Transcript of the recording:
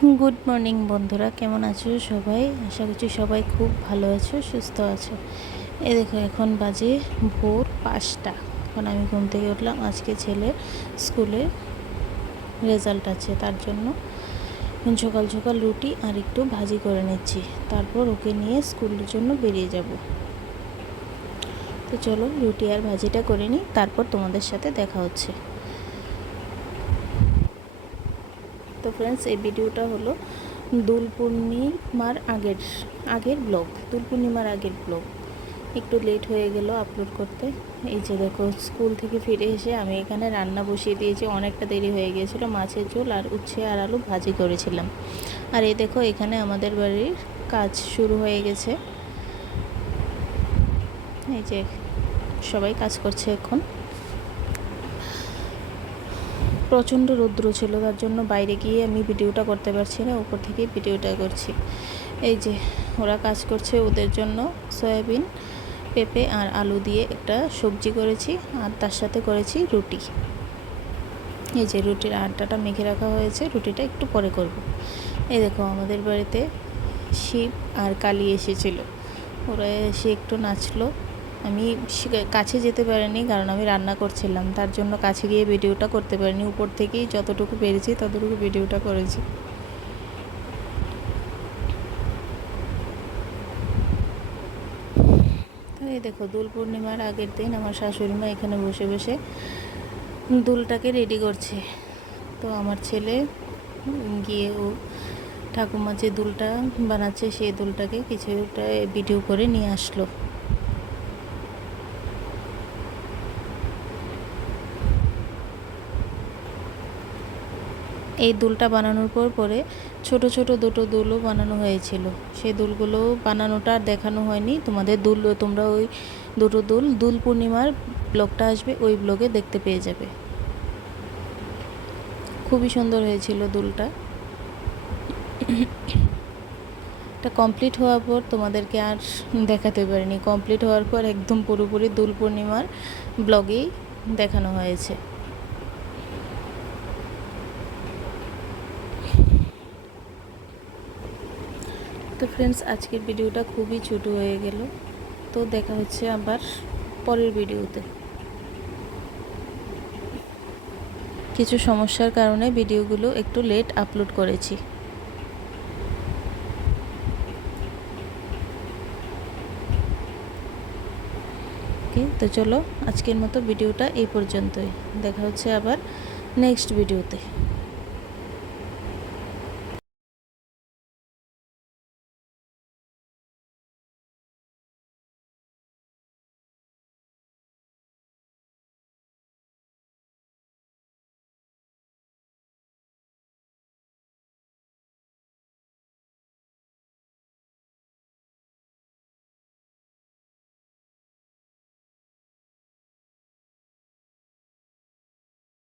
Good morning বন্ধুরা, কেমন আছো সবাই? আশা করছি সবাই খুব ভালো আছো, সুস্থ আছো। এই দেখো, এখন বাজে ভোর 5টা। এখন আমি ঘুম থেকে উঠলাম। আজকে ছেলের স্কুলে রেজাল্ট আছে, তার জন্য এখন সকাল সকাল রুটি আর একটু ভাজি করে নিচ্ছি। তারপর ওকে নিয়ে স্কুলের জন্য বেরিয়ে যাব। তো চলো রুটি আর ভাজিটা করে নিই, তারপর তোমাদের সাথে দেখা হচ্ছে। তো ফ্রেন্ডস, এই ভিডিওটা হলো দোল পূর্ণিমার আগের ব্লগ। দোল পূর্ণিমার আগের ব্লগ একটু লেট হয়ে গেল আপলোড করতে। এই যে দেখো, স্কুল থেকে ফিরে এসে আমি এখানে রান্না বসিয়ে দিয়েছি। অনেকটা দেরি হয়ে গিয়েছিলো। মাছের ঝোল আর উচ্ছে আর আলু ভাজি করেছিলাম। আর এই দেখো, এখানে আমাদের বাড়ির কাজ শুরু হয়ে গেছে। এই যে সবাই কাজ করছে এখন। প্রচণ্ড রৌদ্র ছিল, তার জন্য বাইরে গিয়ে আমি ভিডিওটা করতে পারছি না, উপর থেকেই ভিডিওটা করছি। এই যে ওরা কাজ করছে, ওদের জন্য সয়াবিন, পেঁপে আর আলু দিয়ে একটা সবজি করেছি, আর তার সাথে করেছি রুটি। এই যে রুটির আটাটা মেখে রাখা হয়েছে, রুটিটা একটু পরে করব। এই দেখো, আমাদের বাড়িতে শিব আর কালী এসেছিল। ওরা এসে একটু নাচলো। আমি কাছে যেতে পারিনি, কারণ আমি রান্না করছিলাম, তার জন্য কাছে গিয়ে ভিডিওটা করতে পারিনি। উপর থেকেই যতটুকু পেরেছি ততটুকু ভিডিওটা করেছি। এই দেখো, দোল পূর্ণিমার আগের দিন আমার শাশুড়ি মা এখানে বসে বসে দুলটাকে রেডি করছে। তো আমার ছেলে গিয়ে ও ঠাকুমা যে দুলটা বানাচ্ছে সেই দুলটাকে কিছুটা ভিডিও করে নিয়ে আসলো। এই দুলটা বানানোর পরে ছোট ছোট দুটো দুলও বানানো হয়েছিল। সেই দুলগুলো বানানোটা আর দেখানো হয়নি তোমাদের। তোমরা ওই দুটো দোল পূর্ণিমার ব্লগটা আসবে, ওই ব্লগে দেখতে পেয়ে যাবে। খুবই সুন্দর হয়েছিল দুলটা। এটা কমপ্লিট হওয়ার পর তোমাদেরকে আর দেখাতে পারিনি। কমপ্লিট হওয়ার পর একদম পুরোপুরি দোল পূর্ণিমার ব্লগেই দেখানো হয়েছে। তো ফ্রেন্ডস, আজকের ভিডিওটা খুবই ছোট হয়ে গেল। তো দেখা হচ্ছে আবার পরের ভিডিওতে। কিছু সমস্যার কারণে ভিডিওগুলো একটু লেট আপলোড করেছি। ওকে, তো চলো আজকের মতো ভিডিওটা এই পর্যন্তই। দেখা হচ্ছে আবার নেক্সট ভিডিওতে।